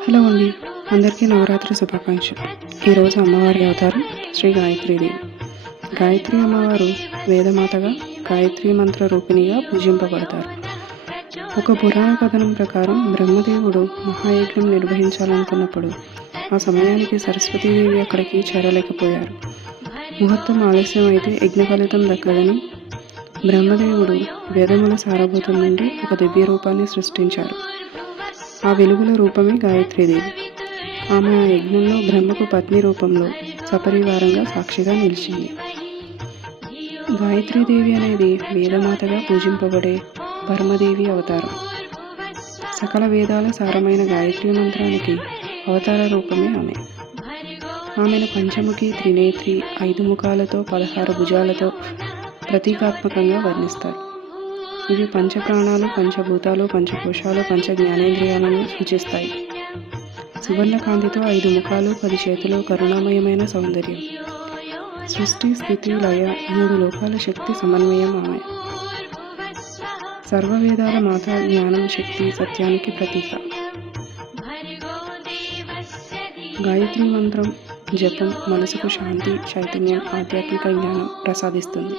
Hello అండి. అందరికీ నవరాత్రి శుభాకాంక్షలు. ఈరోజు అమ్మవారి అవతారం శ్రీ గాయత్రీదేవి గాయత్రి అమ్మవారు వేదమాతగా గాయత్రి మంత్ర రూపిణిగా పూజింపబడతారు. ఒక పురాణ కథనం ప్రకారం బ్రహ్మదేవుడు మహాయజ్ఞం నిర్వహించాలనుకున్నప్పుడు ఆ సమయానికి సరస్వతీదేవి అక్కడికి చేరలేకపోయారు. ముహూర్తం ఆలస్యం అయితే యజ్ఞ ఫలితం దక్కదని బ్రహ్మదేవుడు వేదముల సారభూతం నుండి ఒక దివ్య రూపాన్ని సృష్టించారు. ఆ వెలుగుల రూపమే గాయత్రీదేవి. ఆమె ఆ యజ్ఞంలో బ్రహ్మకు పత్ని రూపంలో సపరివారంగా సాక్షిగా నిలిచింది. గాయత్రీదేవి అనేది వేదమాతగా పూజింపబడే పరమదేవి అవతారం. సకల వేదాల సారమైన గాయత్రి మంత్రానికి అవతార రూపమే ఆమె. ఆమెను పంచముఖి త్రినేత్రి ఐదు ముఖాలతో పదహారు భుజాలతో ప్రతీకాత్మకంగా వర్ణిస్తారు. ఇవి పంచప్రాణాలు పంచభూతాలు పంచకోశాలు పంచ జ్ఞానేంద్రియాలను సూచిస్తాయి. సువర్ణకాంతితో ఐదు ముఖాలు పది చేతులు కరుణామయమైన సౌందర్యం. సృష్టి స్థితి లయ మూడు లోకాల శక్తి సమన్వయం ఆమె. సర్వవేదాల మాత జ్ఞానం శక్తి సత్యానికి ప్రతీక. గాయత్రి మంత్రం జపం మనసుకు శాంతి చైతన్యం ఆధ్యాత్మిక జ్ఞానం ప్రసాదిస్తుంది.